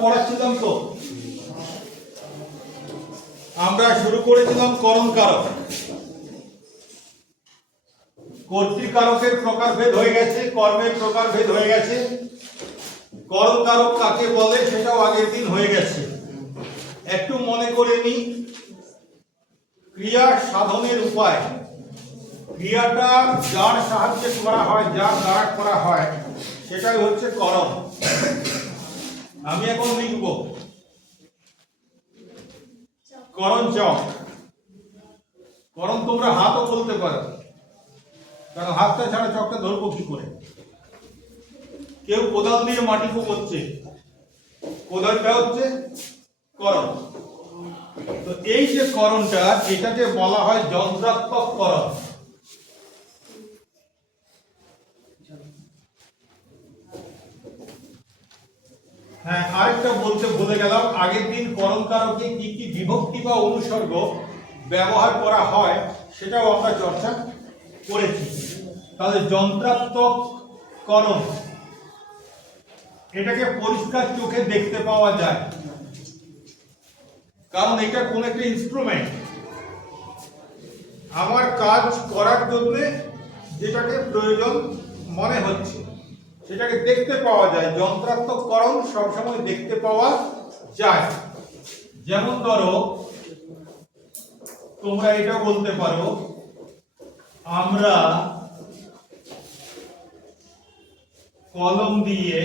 পড়াচ্ছিলাম তো। আমরা শুরু করেছিলাম করণ কারক কর্তৃকারকের প্রকারভেদ হয়ে গেছে, কর্মের প্রকারভেদ হয়ে গেছে। করণ কারক কাকে বলে সেটাও আগের দিন হয়ে গেছে। একটু মনে করে নি ক্রিয়া সাধনের উপায়। ক্রিয়াটা যার সাহায্যে করা হয়, যার দ্বারা করা হয়, সেটাই হচ্ছে করণ। আমি এখন লিখব। করণ চক। করণ তোমরা হাতও বলতে পারো। কারণ হাতটা ছাড়া চকটা ধরবো কি করে? কেউ কোদাল দিয়ে মাটি করছে কোদালটা হচ্ছে করণ। তো এই যে করণটা, এটাকে বলা হয় যন্ত্রাত্মক করণ। হ্যাঁ আরেকটা বলতে ভুলে গেলাম, আগের দিন করণ কারকে কি কি বিভক্তি বা অনুসর্গ ব্যবহার করা হয় সেটাও আমরা চর্চা করেছি। তাহলে যন্ত্রাত্মক করণ এটাকে পরিষ্কার চোখে দেখতে পাওয়া যায়। কারণ এটা কোন একটা ইনস্ট্রুমেন্ট আমার কাজ করার জন্য যেটাকে প্রয়োজন মনে হচ্ছে। সেটাকে দেখতে পাওয়া যায় যন্ত্রাত্মককরণ সবসময় দেখতে পাওয়া যায়। যেমন ধরো, তোমরা এটা বলতে পারো, আমরা কলম দিয়ে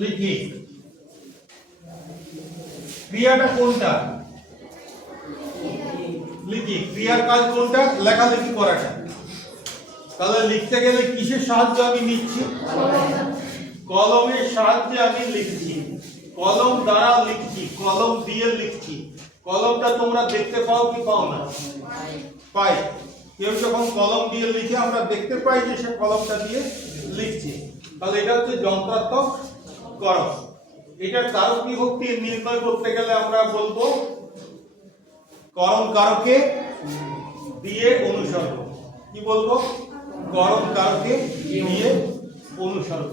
লিখি। ক্রিয়াটা কোনটা? লিখি। ক্রিয়ার কাজ কোনটা? লেখালেখি করাটা। তাহলে লিখতে গেলে কিসের সাহায্য আমি নিচ্ছি? কলমের সাহায্যে আমি লিখছি। কলম দ্বারা লিখছি, কলম দিয়ে লিখছি। কলমটা তোমরা দেখতে পাও কি পাও না? পাই। কেউ যখন কলম দিয়ে লিখে আমরা দেখতে পাই যে সে কলমটা দিয়ে লিখছে। তাহলে এটা হচ্ছে যন্ত্রাত্মক করণ। এটার কারক বিভক্তি নির্ণয় করতে গেলে আমরা বলব করণ কারকে দিয়ে অনুসর্গ। কি বলব? করণ কারকে দিয়ে অনুসর্গ।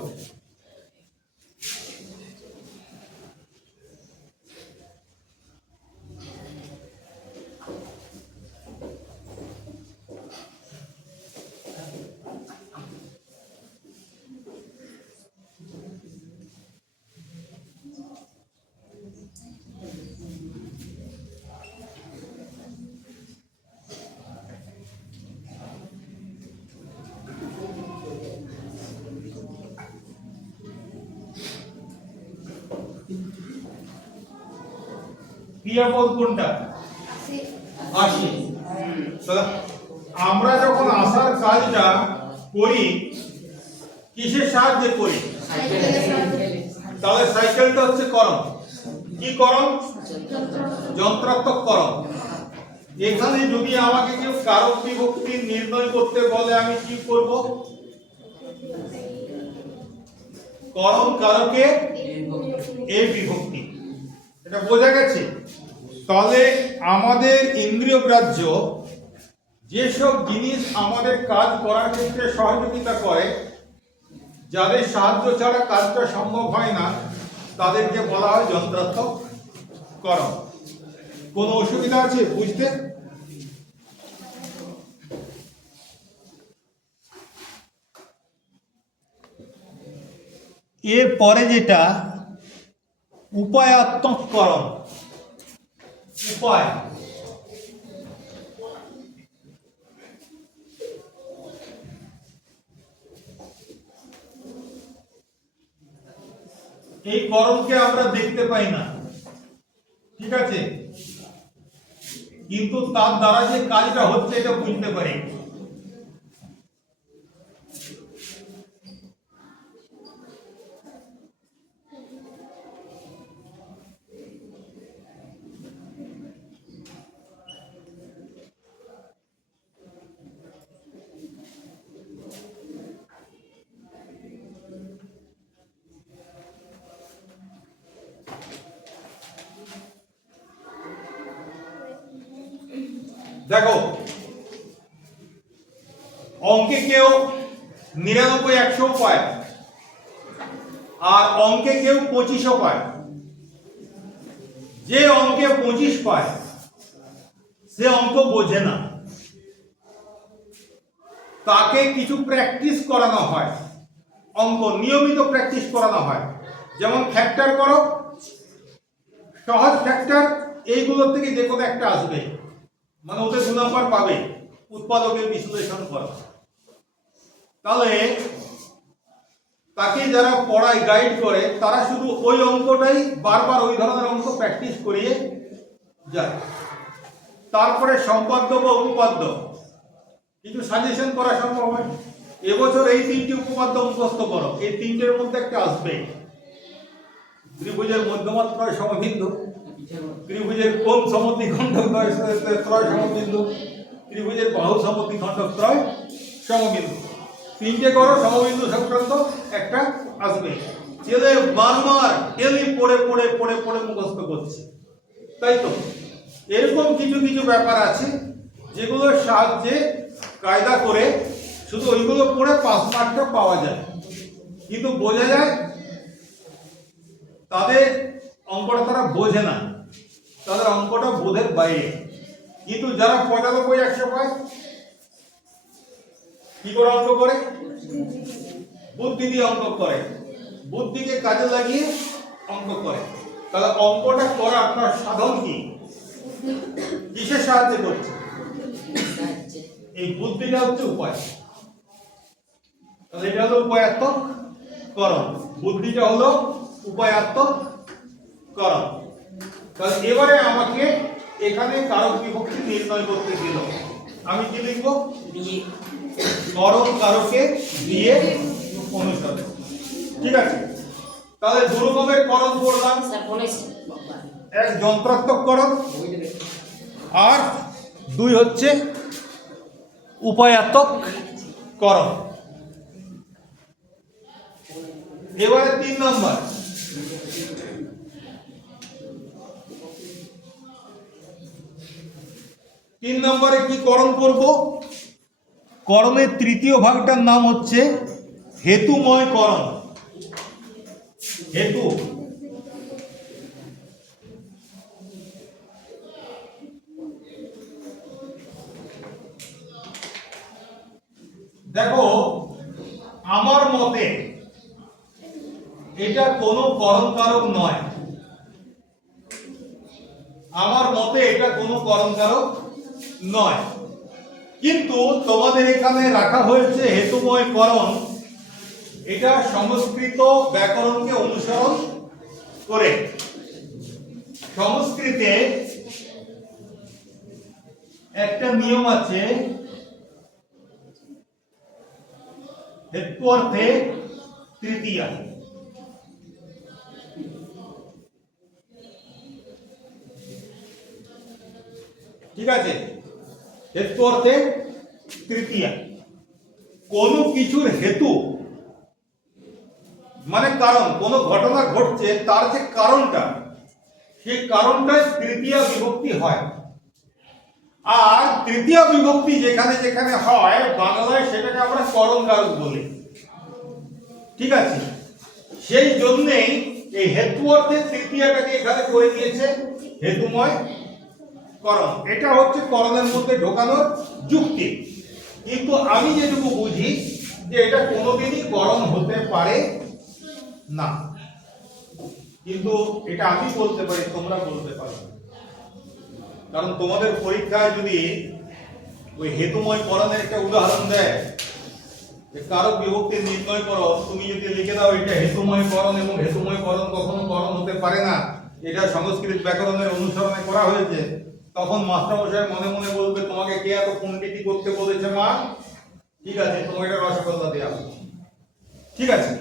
ক্রিয়াপদ কোনটা? আসি। তাহলে আমরা যখন আসার কাজটা করি কিসের সাহায্যে করি? তাহলে সাইকেলটা হচ্ছে করণ কি করণ যন্ত্রাত্মক করণ এখানে যদি আমাকে কেউ কারক বিভক্তি নির্ণয় করতে বলে আমি কি করব? করণ কারকে? এ বিভক্তি। এটা বোঝা গেছে। তাহলে আমাদের ইন্দ্রিয় গ্রাহ্য যেসব জিনিস আমাদের কাজ করার ক্ষেত্রে সহযোগিতা করে, যাদের সাহায্য ছাড়া কাজটা সম্ভব হয় না, তাদেরকে বলা হয় যন্ত্রাত্মক করণ কোনো অসুবিধা আছে বুঝতে? এর পরে যেটা উপায়াত্মককরণ উপায়। এই করণকে আমরা দেখতে পাই না। ঠিক আছে? কিন্তু তার দ্বারা যে কাজটা হচ্ছে, এটা বুঝতে পারি। দেখো, অঙ্কে কেউ নিরানব্বই একশো পায় আর অঙ্কে কেউ পঁচিশও পায়। যে অঙ্কে পঁচিশ পায়, সে অঙ্ক বোঝে না। তাকে কিছু প্র্যাকটিস করানো হয়, অঙ্ক, নিয়মিত প্র্যাকটিস করানো হয়। যেমন ফ্যাক্টর করো, সহজ ফ্যাক্টর এইগুলোর থেকে যে কোনো একটা আসবে। মানে ওদের দু নম্বর পাবে, উৎপাদকের বিশ্লেষণ করা। তাহলে তাকে যারা পড়ায় গাইড করে, তারা শুধু ওই অঙ্কটাই বারবার ওই ধরনের অঙ্ক প্র্যাকটিস করিয়ে যায়। তারপরে সম্পাদ্য বা উপপাদ্য কিছু সাজেশন করা সম্ভব হয় এবছর এই তিনটি উপপাদ্য মুখস্থ করো, এই তিনটের মধ্যে একটা আসবে। ত্রিভুজের মধ্যমাত্রায় সমবিন্দু ত্রিভুজের কোন সমদ্বি খণ্ডক ত্রয় সমবিন্দু ত্রিভুজের বাহু সমদ্বি খণ্ডক ত্রয় সমবিন্দু। তিনটে করো, সমবিন্দু সংক্রান্ত একটা আসবে। ছেলে বারবার ডেলি পড়ে পড়ে পড়ে পড়ে মুখস্থ করছে। তাই তো? এরকম কিছু কিছু ব্যাপার আছে যেগুলোর সাহায্যে কায়দা করে শুধু ওইগুলো পড়ে পাস মার্কটা পাওয়া যায়। কিন্তু বোঝা যায়, তাদের অঙ্কটা তারা বোঝে না। তাদের অঙ্কটা বোধের বাইরে। কিন্তু যারা পঁচানব্বই একশো পায়? কি করে অঙ্ক করে? বুদ্ধি দিয়ে অঙ্ক করে। বুদ্ধিকে কাজে লাগিয়ে অঙ্ক করে। তাহলে অঙ্কটা করা আপনার সাধন কি? কিসের সাহায্যে করছে? এই বুদ্ধিটা হচ্ছে উপায়। তাহলে এটা হলো উপায়াত্মক করণ। বুদ্ধিটা হলো উপায়াত্মক করণ তাহলে এবারে আমাকে এখানে কারক বিভক্তি নির্ণয় করতে দিল। আমি কি লিখব? করণ কারকে দিয়ে অনুসারে ঠিক আছে? তাহলে দু রকমের করণ করলাম। এক যন্ত্রাত্মক করণ। আর দুই হচ্ছে উপায়াত্মক করণ। এবারে তিন নম্বর। তিন নম্বরে কি করণ করব? করণের তৃতীয় ভাগটার নাম হচ্ছে হেতুময় করণ। হেতু। দেখো, আমার মতে এটা কোনো করণ কারক নয়। আমার মতে এটা কোনো করণ কারক নয়। কিন্তু তোমাদের এখানে রাখা হয়েছে হেতুময় করণ। এটা সংস্কৃত ব্যাকরণকে অনুসরণ করে। সংস্কৃতে একটা নিয়ম আছে, হেতু অর্থে তৃতীয়া। ঠিক আছে? হেতু অর্থে তৃতীয়া। কোন কিছুর হেতু মানে কারণ, কোন ঘটনা ঘটছে, তার যে কারণটা, সেই কারণটাই তৃতীয় বিভক্তি হয়। আর তৃতীয় বিভক্তি যেখানে যেখানে হয়, বাংলায় সেটাকে আমরা করণ কারক বলি। ঠিক আছে? সেই জন্যেই এই হেতু অর্থে তৃতীয়টাকে এখানে করে দিয়েছে, হেতুময় করণ। এটা হচ্ছে করণের মধ্যে ঢোকানোর যুক্তি। কিন্তু আমি যেটুকু বুঝি, যে এটা কোনোদিনই করণ হতে পারে না। কিন্তু এটা আমি বলতে পারি, তোমরা বলতে পারো। কারণ তোমাদের পরীক্ষায় যদি ওই হেতুময় করণের একটা উদাহরণ দেয়, যে কারক বিভক্তি নির্ণয় করো, তুমি যদি লিখে দাও এটা হেতুময় করণ এবং হেতুময় করণ কখনো করণ হতে পারে না। এটা সংস্কৃত ব্যাকরণের অনুসরণে করা হয়েছে। তখন মাস্টারমশাই মনে মনে বলবে, তোমাকে কে এত পণ্ডিতি করতে বলেছে, মা? ঠিক আছে, তোমাকে এটা রসগোল্লা দেওয়া ঠিক আছে।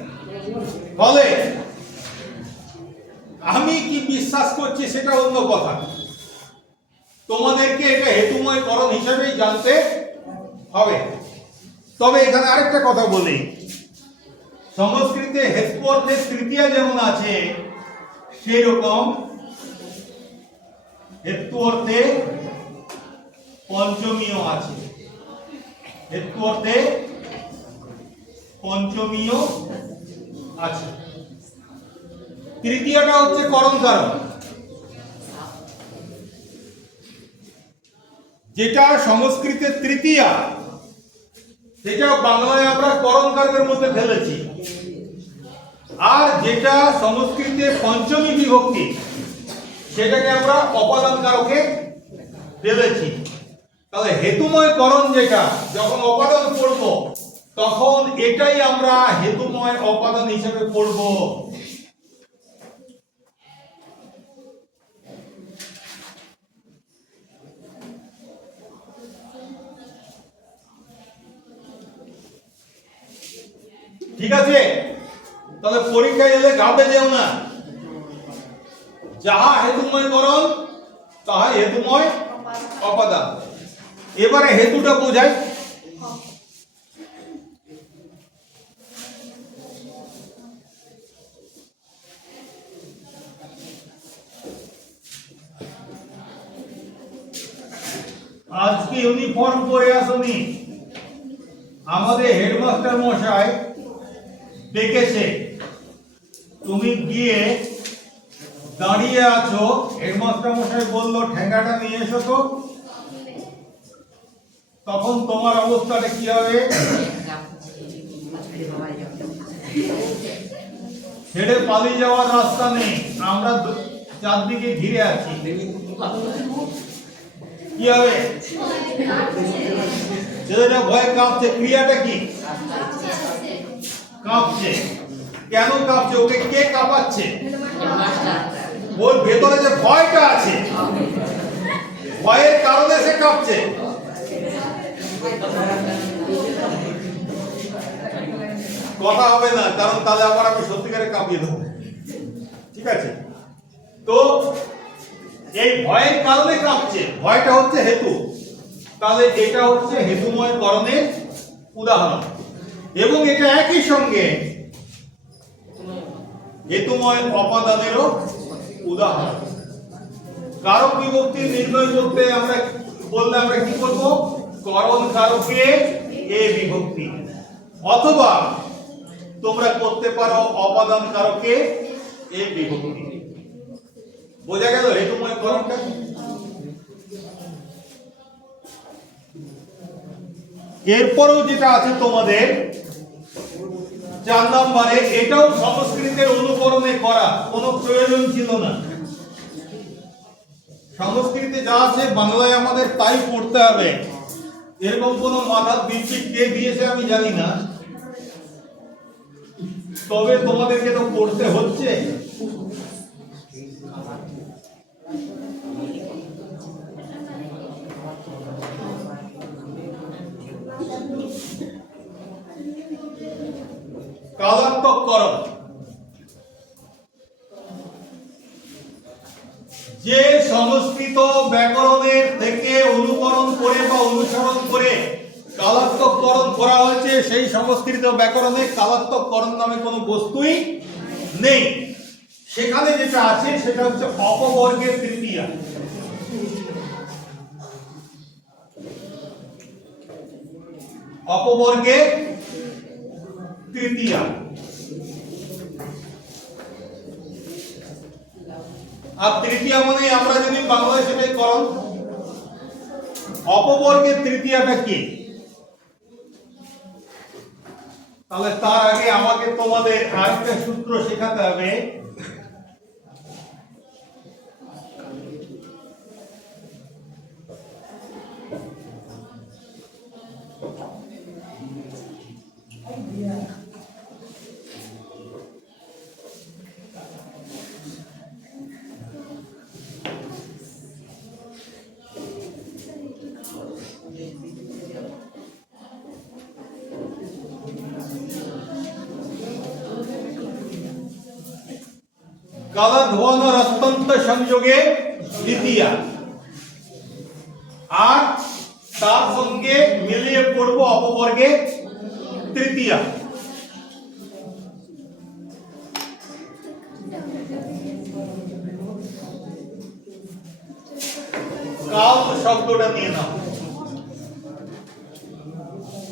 ফলে আমি কি বিশ্বাস করছি সেটা অন্য কথা। তোমাদেরকে এটা হেতুময় করণ হিসেবেই জানতে হবে। তবে এখানে আরেকটা কথা বলি। সংস্কৃতে হেতু অর্থে তৃতীয় যেমন আছে সেই রকম হেতু অর্থে পঞ্চমীয় আছে। হেতু অর্থে পঞ্চমীয় আছে। তৃতীয়টা হচ্ছে করণ কারণ যেটা সংস্কৃতের তৃতীয়া সেটা বাংলায় আমরা করণ কারকের মধ্যে ফেলেছি। আর যেটা সংস্কৃতে পঞ্চমী বিভক্তি সেটাকে আমরা অপাদান কারকে ফেলেছি তাহলে হেতুময় করণ যেটা, যখন অপাদান পড়ব তখন এটাই আমরা হেতুময় অপাদান হিসেবে পড়ব ঠিক আছে? তাহলে পরীক্ষায় এলে গাবে যেও না। যাহা হেতুময় করণ তাহা হেতুময় অপাদান এবারে হেতুটা বোঝাই। আজকে ইউনিফর্ম পরে আসনি। আমাদের হেডমাস্টার মশাই ডেকেছে তুমি গিয়ে দাঁড়িয়ে আছো? হেডমাস্টার মশাই বলল, ঠেঙ্গাটা নিয়ে এসো তো। তখন তোমার অবস্থাটা কি হবে? ছেড়ে পালিয়ে যাওয়ার রাস্তা নেই। আমরা চারদিকে ঘিরে আছি। কি হবে? ছেলেটা ভয়ে কাঁপছে। ক্রিয়াটা কি? কাঁপছে। কেন কাঁপছে? ওকে কে কাঁপাচ্ছে? ওর ভেতরে যে ভয়টা আছে, ভয়ের কারণে সে কাঁপছে। কথা হবে না, কারণ তাহলে আবার আমি সত্যিকারে কাঁপিয়ে দেবো। ঠিক আছে? তো এই ভয়ের কারণে কাঁপছে। ভয়টা হচ্ছে হেতু। তাহলে এটা হচ্ছে হেতুময় করণের উদাহরণ। এবং এটা একই সঙ্গে হেতুময় অপাদানেরও উদাহরণ। কারক বিভক্তির নির্ণয় করতে আমরা বললে আমরা কি করব? করণ কারকে এ বিভক্তি। অথবা তোমরা করতে পারো অপাদান কারকে এ বিভক্তি। বোঝা গেল হেতুময় করণটা? এরপরেও যেটা আছে তোমাদের চার নম্বরে এটাও সংস্কৃতের অনুকরণে করা, কোনো প্রয়োজন ছিল না। সংস্কৃতে যা আছে বাংলায় আমাদের তাই পড়তে হবে। এরকম কোনো মাথার বৃত্তি কে দিয়েছে আমি জানি না। তবে তোমাদেরকে তো পড়তে হচ্ছে। কালাত্মক করণ যে সংস্কৃত ব্যাকরণের থেকে অনুকরণ করে বা অনুসরণ করে কালাত্মককরণ করা হয়েছে, সেই সংস্কৃত ব্যাকরণে কালাত্মককরণ নামে কোনো বস্তুই নেই। সেখানে যেটা আছে, সেটা হচ্ছে অপবর্গের তৃতীয়া। অপবর্গের তৃতীয়া। আর তৃতীয়া মানে আমরা যদি বাংলায় সেটাই করণ অপবর্গের তৃতীয়াটা কি? তাহলে তার আগে আমাকে তোমাদের আরেকটা সূত্র শেখাতে হবে। কালা ধোয়ানো রস্তন্ত সংযোগে দ্বিতীয়া। আর তার সঙ্গে মিলিয়ে পড়ব অপবর্গে তৃতীয়া। কাল শব্দটা নিয়ে নাও।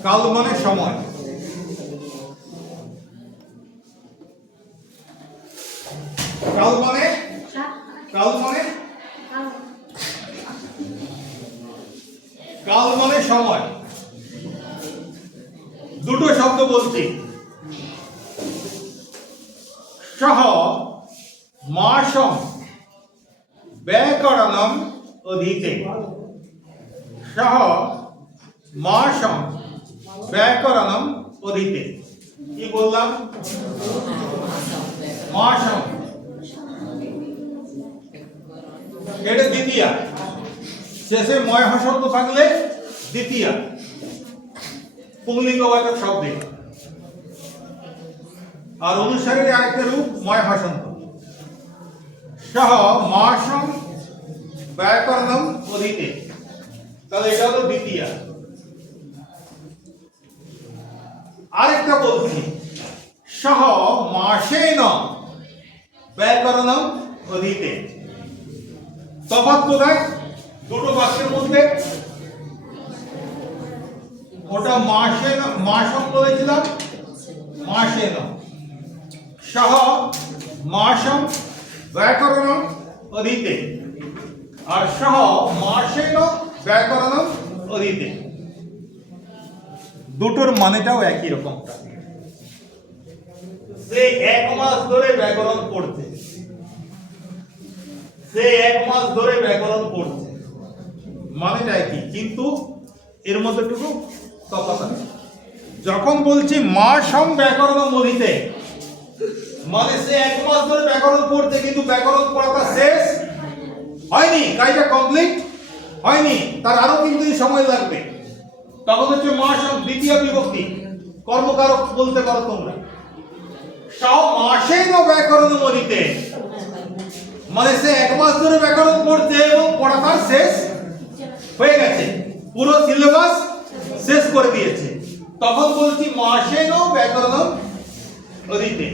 কাল মানে সময় কাল মানে কাল মানে কাল মানে সময় দুটো শব্দ বলছি সহ মাসম ব্যাকরণম অধীতে সহ মাসম ব্যাকরণম অধীতে কি বললাম মাসম এটা দ্বিতীয়া শেষে ময় শব্দ থাকলে দ্বিতীয়া পুংলিঙ্গ বাচক শব্দে আর অনুসারীর আরেকটা রূপ ময় হাসন্ত সহ মাসম ব্যাকরণম অধীতে। তাহলে এটা হলো দ্বিতীয়া। আরেকটা বলছি সহ মাসেন ব্যাকরণম অধীতে। তফাৎ কোথায়? দুটো বাক্যের মধ্যে ওটা মাসে মাসম বলেছিলাম? মাসে ন। সহ মাসম ব্যাকরণম অধীতে। আর সহ মাসেন ব্যাকরণম অধীতে। দুটোর মানেটাও একই রকম। সে এক মাস ধরে ব্যাকরণ পড়ছে সে এক মাস ধরে ব্যাকরণ পড়ছে মানেটা একই, কিন্তু এর মধ্যে টুকু যখন বলছি মাসম ব্যাকরণ মধিতে মানে সে এক মাস ধরে ব্যাকরণ পড়তে, কিন্তু ব্যাকরণ পড়াটা শেষ হয়নি, কাজটা কমপ্লিট হয়নি, তার আরও কিন্তু সময় লাগবে। তখন হচ্ছে মাসম দ্বিতীয় বিভক্তি, কর্মকারক বলতে পারো তোমরা। সাও মাসেই ব্যাকরণ মধিতে মানে সে এক মাস ধরে ব্যাকরণ পড়তে এবং পড়াটা শেষ হয়ে গেছে। পুরো সিলেবাস শেষ করে দিয়েছে। তখন বলছি মাসেন ব্যাকরণ অধীতে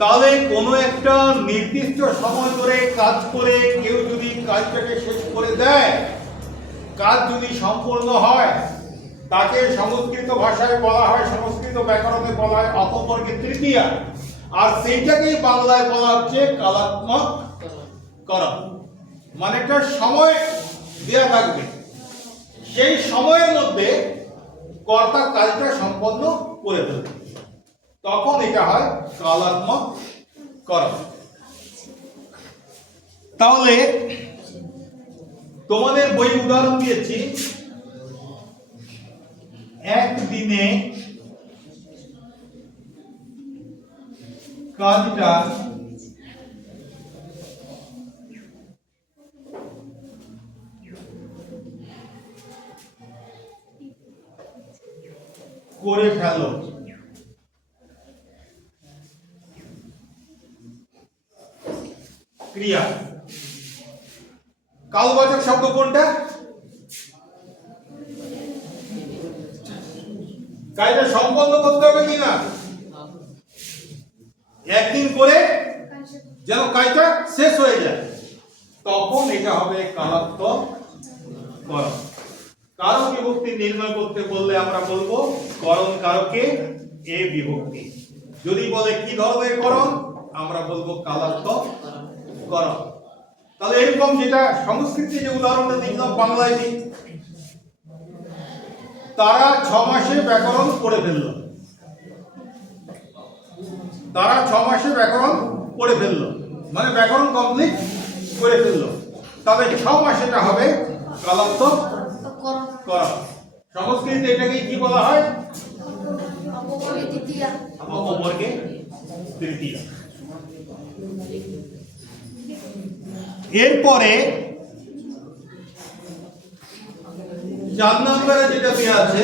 তাহলে কোনো একটা নির্দিষ্ট সময় ধরে কাজ করে কেউ যদি কাজটাকে শেষ করে দেয়, কাজ যদি সম্পূর্ণ হয়, তাকে সংস্কৃত ভাষায় বলা হয়, সংস্কৃত ব্যাকরণে বলা হয় অপবর্গের তৃতীয়া। আর সেইটাকেই বাংলায় বলা হচ্ছে কালাত্মক করা মানে একটা সময় দেয়া থাকবে। সেই সময়ের মধ্যে কর্তা কাজটা সম্পন্ন করে ফেলবে তখন এটা হয় কালাত্মক করা। তাহলে তোমাদের বই উদাহরণ দিয়েছি। একদিনে কাজটা করে ফেলো। ক্রিয়া। কালবাচক শব্দ কোনটা? কাজটা সম্পন্ন করতে হবে কিনা? একদিন করে যেন কাজটা শেষ হয়ে যায়। তখন এটা হবে কালাত্মক করণ কারক বিভক্তি নির্ণয় করতে বললে আমরা বলব, করণ কারকে, এ বিভক্তি। যদি বলে কি ধরনের করণ, আমরা বলব কালাত্মক করণ। তাহলে এরকম যেটা সংস্কৃতি যে উদাহরণটা দিলাম বাংলায় দিই। তারা ছ মাসে ব্যাকরণ পড়ে ফেলল। তারা ছ মাসে ব্যাকরণ পড়ে ফেলল। মানে ব্যাকরণ কমপ্লিট করে ফেলল। তবে ছ মাসেটা হবে কালাত্মক করা। সংস্কৃতিতে এটাকে কি বলা হয়? অপবর্গে তৃতীয়া। এরপরে চার নম্বরে যেটা দেওয়া আছে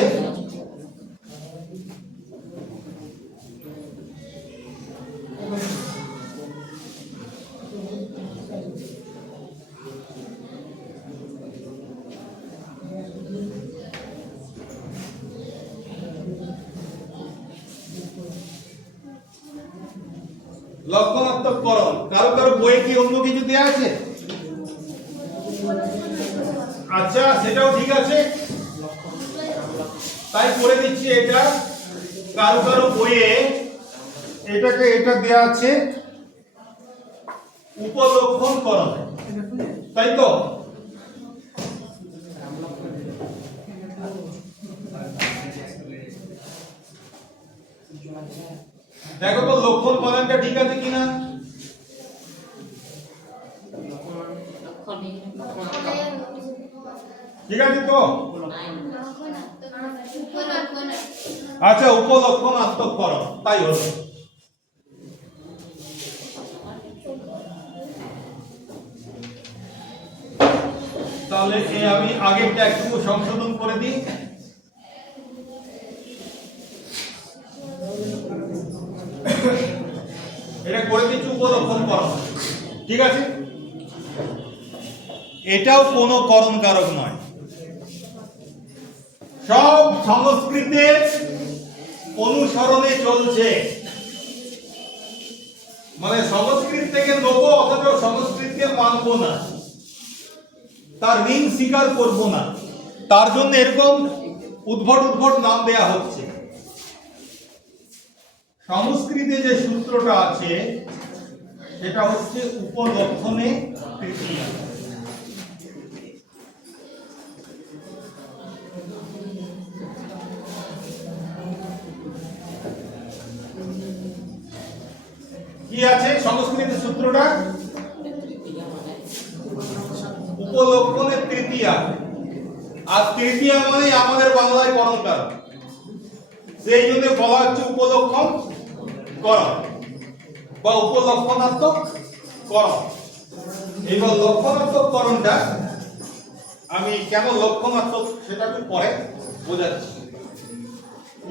লক্ষণাত্মক করণ কারও কারও বই কি অন্য কিছু দেওয়া আছে? আচ্ছা সেটাও ঠিক আছে। তাই করে দিচ্ছি এটা। কারও কারও বইয়ে এটাকে এটা দেয়া আছে উপলক্ষণ করণ তাই তো? দেখো তো, লক্ষণ পদানটা ঠিক আছে কিনা? ঠিক আছে তো? আচ্ছা উপলক্ষণ করণ তাই হলো। তাহলে আমি আগেরটা একটু সংশোধন করে দিই। এটা করে দিচ্ছি, উপলক্ষণ করণ ঠিক আছে? এটাও কোনো করণ কারক নয়। সব সংস্কৃতের অনুসরণে চলছে। মানে সংস্কৃত থেকে নেব, অথচ সংস্কৃতকে মানবো না। তার ঋণ স্বীকার করব না। তার জন্য এরকম উদ্ভট উদ্ভট নাম দেয়া হচ্ছে। সংস্কৃতে যে সূত্রটা আছে, সেটা হচ্ছে উপলক্ষণে তৃতীয়া। কি আছে সংস্কৃত সূত্রটা? উপলক্ষণে তৃতীয়া। আর তৃতীয়া মানে আমাদের বাংলায় করণকার সেই জন্য বলা হচ্ছে উপলক্ষণ। করণ বা উপলক্ষণাত্মক করণ এইবার লক্ষণাত্মক করণটা আমি কেন লক্ষণাত্মক সেটা একটু পরে বোঝাচ্ছি।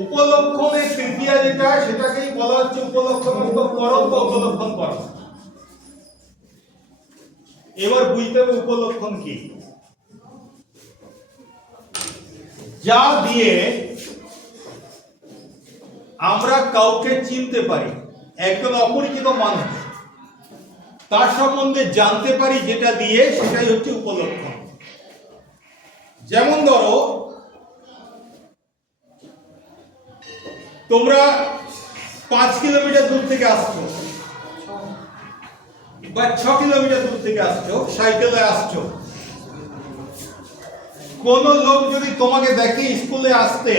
উপলক্ষণের তৃতীয়া যেটা, সেটাকেই বলা হচ্ছে উপলক্ষণাত্মক করণ বা উপলক্ষণ করণ এবার বুঝতে হবে উপলক্ষণ কি। যা দিয়ে আমরা কাউকে চিনতে পারি একজন অপরিচিত মানুষ। তার সম্বন্ধে জানতে পারি যেটা দিয়ে সেটাই হচ্ছে উপলক্ষণ। যেমন ধরো, তোমরা পাঁচ কিলোমিটার দূর থেকে আসছো বা ছ কিলোমিটার দূর থেকে আসছো, সাইকেলে আসছো। কোন লোক যদি তোমাকে দেখে স্কুলে আসতে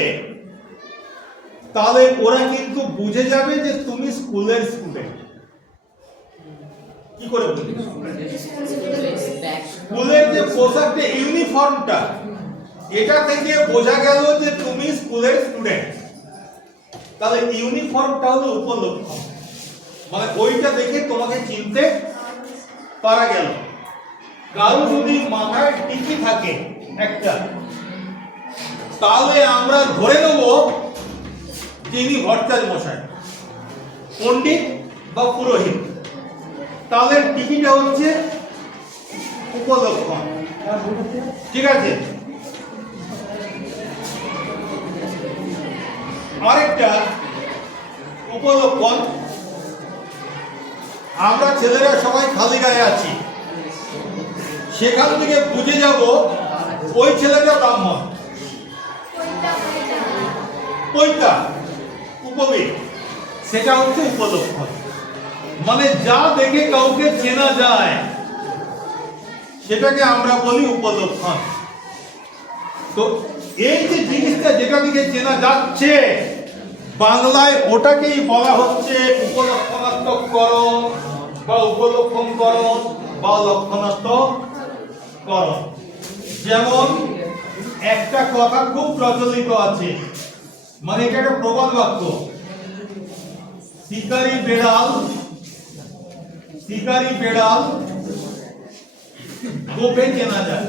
তাহলে ওরা কিন্তু বুঝে যাবে যে তুমি স্কুলের স্টুডেন্ট কি করে স্কুলের যে পোশাকটা, ইউনিফর্মটা, এটা থেকে বোঝা গেল যে তুমি স্কুলের স্টুডেন্ট তাহলে ইউনিফর্মটা হলো উপলক্ষণ মানে ওইটা দেখে তোমাকে চিনতে পারা গেল। কারও যদি মাথায় টিকি থাকে একটা, তাহলে আমরা ধরে নেব তিনি ভট্টাচার্য মশাই, পণ্ডিত বা পুরোহিত তাহলে টিকিটা হচ্ছে উপলক্ষণ। ঠিক আছে? আরেকটা উপলক্ষণ, আমরা ছেলেরা সবাই খালি গায়ে আছি। সেখান থেকে বুঝে যাব, ওই ছেলেটা ব্রাহ্মণ। পৈতা। উপবীত সেটা হচ্ছে উপলক্ষণ মানে যা দেখে কাউকে চেনা যায়, সেটাকে আমরা বলি উপলক্ষণ তো এই যে জিনিসটা যেটা দিকে চেনা যাচ্ছে, বাংলায় ওটাকেই বলা হচ্ছে উপলক্ষণাত্মক করণ বা উপলক্ষণ করণ বা লক্ষণাত্মক করণ। যেমন, একটা কথা খুব প্রচলিত আছে মানে এটা একটা প্রবাদ বাক্য। শিকারি বেড়াল শিকারি বেড়াল গোপে চেনা যায়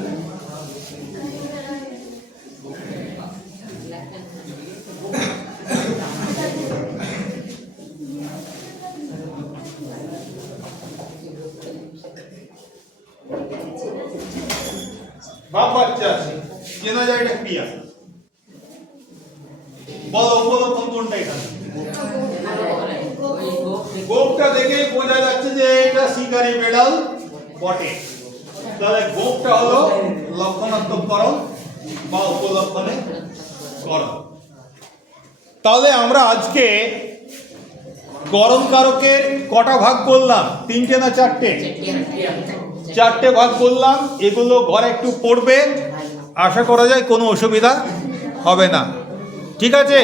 বাপ বাচ্চা আছে চেনা যায় এটা ক্রিয়া বলো উপলক্ষণ কোনটা এখানে গোপটা দেখেই বোঝা যাচ্ছে যে এটা শিকারি বেড়াল বটে। তাহলে গোপটা হলো লক্ষণাত্মক করণ বা উপলক্ষণে করণ তাহলে আমরা আজকে গরম কারকের কটা ভাগ করলাম তিনটে না চারটে? চারটে ভাগ করলাম এগুলো ঘরে একটু পড়বে। আশা করা যায় কোনো অসুবিধা হবে না। ঠিক আছে?